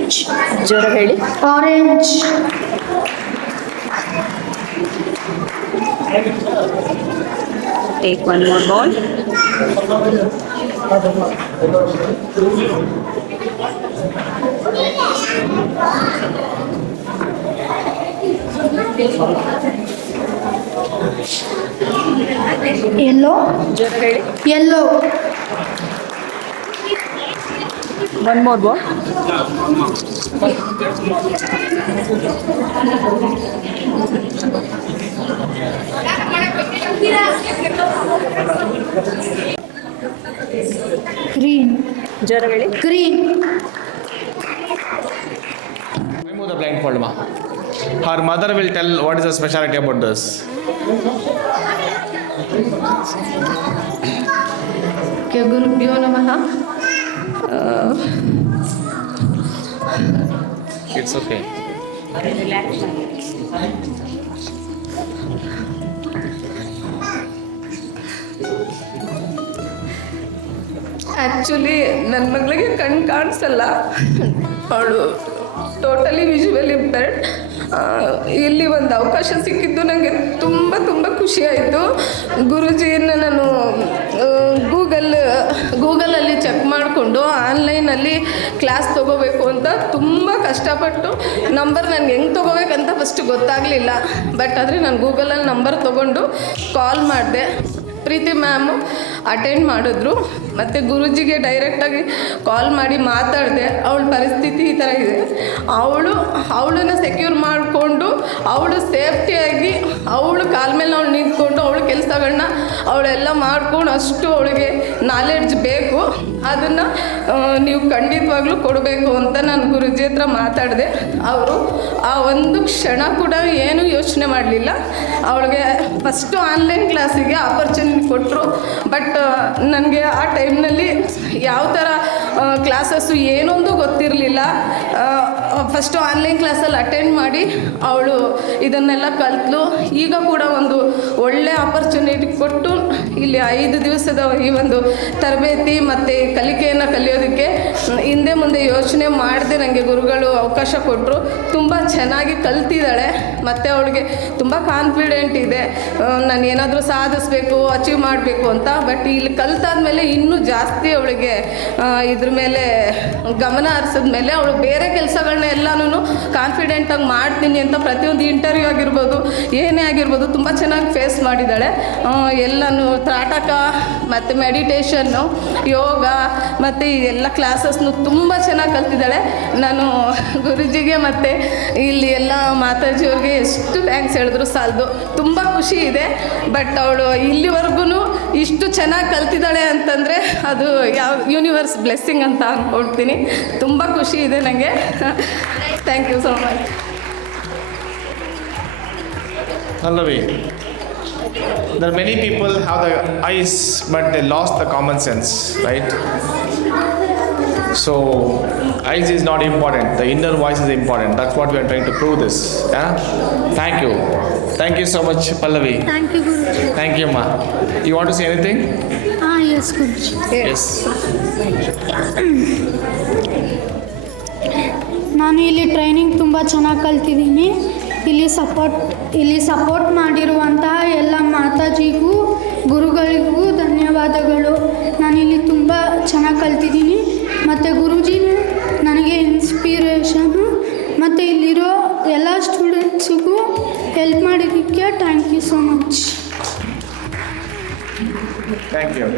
Orange. ಜೋರ ಹೇಳಿ. Orange. Take one more ball. Yellow. ಜೋರ ಹೇಳಿ. Yellow. One more ball. Green. ಜೋರ ಹೇಳಿ. Green. Remove the blindfold, ma. Her mother will tell what is the specialty about this. ಗುರುಭ್ಯೋ ನಮಃ. It's okay. Actually ನನ್ನ ಮಗಳಿಗೆ ಕಣ್ಣು ಕಾಣಿಸಲ್ಲ. ಅವಳು ಟೋಟಲಿ ವಿಜುವಲ್ ಇಂಪೇರ್ಡ್. ಇಲ್ಲಿ ಒಂದು ಅವಕಾಶ ಸಿಕ್ಕಿದ್ದು ನನಗೆ ತುಂಬ ತುಂಬ ಖುಷಿಯಾಯಿತು. ಗುರೂಜಿಯನ್ನು ನಾನು ಗೂಗಲಲ್ಲಿ ಚೆಕ್ ಮಾಡಿಕೊಂಡು ಆನ್ಲೈನಲ್ಲಿ ಕ್ಲಾಸ್ ತೊಗೋಬೇಕು ಅಂತ ತುಂಬ ಕಷ್ಟಪಟ್ಟು ನಂಬರ್ ನನಗೆ ಹೆಂಗೆ ತೊಗೋಬೇಕಂತ ಫಸ್ಟ್ ಗೊತ್ತಾಗಲಿಲ್ಲ. ಬಟ್ ಆದರೆ ನಾನು ಗೂಗಲಲ್ಲಿ ನಂಬರ್ ತೊಗೊಂಡು ಕಾಲ್ ಮಾಡಿದೆ. ಪ್ರೀತಿ ಮ್ಯಾಮು ಅಟೆಂಡ್ ಮಾಡಿದ್ರು. ಮತ್ತು ಗುರೂಜಿಗೆ ಡೈರೆಕ್ಟಾಗಿ ಕಾಲ್ ಮಾಡಿ ಮಾತಾಡಿದೆ. ಅವಳ ಪರಿಸ್ಥಿತಿ ಈ ಥರ ಇದೆ. ಅವಳನ್ನು ಸೆಕ್ಯೂರ್ ಮಾಡಿಕೊಂಡು ಅವಳು ಸೇಫ್ಟಿಯಾಗಿ ಅವಳು ಕಾಲ ಮೇಲೆ ಅವಳು ನಿಂತ್ಕೊಂಡು ಅವಳ ಕೆಲಸಗಳನ್ನ ಅವಳೆಲ್ಲ ಮಾಡ್ಕೊಂಡು ಅಷ್ಟು ಅವಳಿಗೆ ನಾಲೆಡ್ಜ್ ಬೇಕು. ಅದನ್ನು ನೀವು ಖಂಡಿತವಾಗ್ಲೂ ಕೊಡಬೇಕು ಅಂತ ನಾನು ಗುರೂಜಿ ಹತ್ರ ಮಾತಾಡಿದೆ. ಅವರು ಆ ಒಂದು ಕ್ಷಣ ಕೂಡ ಏನೂ ಯೋಚನೆ ಮಾಡಲಿಲ್ಲ. ಅವಳಿಗೆ ಫಸ್ಟು ಆನ್ಲೈನ್ ಕ್ಲಾಸಿಗೆ ಆಪರ್ಚುನಿಟಿ ಕೊಟ್ಟರು. ಬಟ್ ನನಗೆ ಆ ಟೈಮ್ನಲ್ಲಿ ಯಾವ ಥರ ಕ್ಲಾಸಸ್ಸು ಏನೊಂದು ಗೊತ್ತಿರಲಿಲ್ಲ. ಫಸ್ಟು ಆನ್ಲೈನ್ ಕ್ಲಾಸಲ್ಲಿ ಅಟೆಂಡ್ ಮಾಡಿ ಅವಳು ಇದನ್ನೆಲ್ಲ ಕಲಿತ್ಲು. ಈಗ ಕೂಡ ಒಂದು ಒಳ್ಳೆಯ ಆಪರ್ಚುನಿಟಿ ಕೊಟ್ಟು ಇಲ್ಲಿ 5 ದಿವಸದ ಈ ಒಂದು ತರಬೇತಿ ಮತ್ತು ಕಲಿಕೆಯನ್ನು ಕಲಿಯೋದಕ್ಕೆ ಹಿಂದೆ ಮುಂದೆ ಯೋಚನೆ ಮಾಡದೆ ನನಗೆ ಗುರುಗಳು ಅವಕಾಶ ಕೊಟ್ಟರು. ತುಂಬ ಚೆನ್ನಾಗಿ ಕಲ್ತಿದ್ದಾಳೆ. ಮತ್ತು ಅವಳಿಗೆ ತುಂಬ ಕಾನ್ಫಿಡೆಂಟ್ ಇದೆ, ನಾನು ಏನಾದರೂ ಸಾಧಿಸಬೇಕು, ಅಚೀವ್ ಮಾಡಬೇಕು ಅಂತ. ಬಟ್ ಇಲ್ಲಿ ಕಲ್ತಾದ್ಮೇಲೆ ಇನ್ನೂ ಜಾಸ್ತಿ ಅವಳಿಗೆ ಇದ್ರ ಮೇಲೆ ಗಮನ ಹರಿಸಿದ್ಮೇಲೆ ಅವಳು ಬೇರೆ ಕೆಲಸಗಳನ್ನ ಎಲ್ಲನೂ ಕಾನ್ಫಿಡೆಂಟಾಗಿ ಮಾಡ್ತೀನಿ ಅಂತ ಪ್ರತಿಯೊಂದು ಇಂಟರ್ವ್ಯೂ ಆಗಿರ್ಬೋದು, ಏನೇ ಆಗಿರ್ಬೋದು ತುಂಬ ಚೆನ್ನಾಗಿ ಫೇಸ್ ಮಾಡಿದ್ದಾಳೆ. ಎಲ್ಲನೂ ತ್ರಾಟಕ ಮತ್ತು ಮೆಡಿಟೇಷನ್ನು, ಯೋಗ ಮತ್ತು ಎಲ್ಲ ಕ್ಲಾಸಸ್ನು ತುಂಬ ಚೆನ್ನಾಗಿ ಕಲ್ತಿದ್ದಾಳೆ. ನಾನು ಗುರೂಜಿಗೆ ಮತ್ತು ಇಲ್ಲಿ ಎಲ್ಲ ಮಾತಾಜಿಯವ್ರಿಗೆ ಎಷ್ಟು ಥ್ಯಾಂಕ್ಸ್ ಹೇಳಿದ್ರು ಸಾಲದು. ತುಂಬ ಖುಷಿ ಇದೆ. ಬಟ್ ಅವಳು ಇಲ್ಲಿವರೆಗೂ ಇಷ್ಟು ಚೆನ್ನಾಗಿ ಕಲ್ತಿದ್ದಾಳೆ ಅಂತಂದರೆ ಅದು ಯಾವ ಯೂನಿವರ್ಸ್ ಬ್ಲೆಸ್ಸಿಂಗ್ ಅಂತ ಅಂದ್ಕೊಳ್ತೀನಿ. ತುಂಬ ಖುಷಿ ಇದೆ ನನಗೆ. Thank you so much. Pallavi, there are many people have the eyes but they lost the common sense, right? So eyes is not important, the inner voice is important. That's what we are trying to prove this. Yeah, thank you so much, Pallavi. Thank you Guruji. Thank you, ma. You want to say anything? Yes Guruji. Yes. ನಾನು ಇಲ್ಲಿ training ತುಂಬ ಚೆನ್ನಾಗಿ ಕಲ್ತಿದ್ದೀನಿ. ಇಲ್ಲಿ support ಮಾಡಿರುವಂತಹ ಎಲ್ಲ ಮಾತಾಜಿಗೂ ಗುರುಗಳಿಗೂ ಧನ್ಯವಾದಗಳು. ನಾನಿಲ್ಲಿ ತುಂಬ ಚೆನ್ನಾಗಿ ಕಲ್ತಿದ್ದೀನಿ. ಮತ್ತು ಗುರೂಜಿನೇ ನನಗೆ ಇನ್ಸ್ಪಿರೇಷನು. ಮತ್ತು ಇಲ್ಲಿರೋ ಎಲ್ಲ ಸ್ಟೂಡೆಂಟ್ಸಿಗೂ ಹೆಲ್ಪ್ ಮಾಡಿದ್ದಕ್ಕೆ thank you so much. Thank you.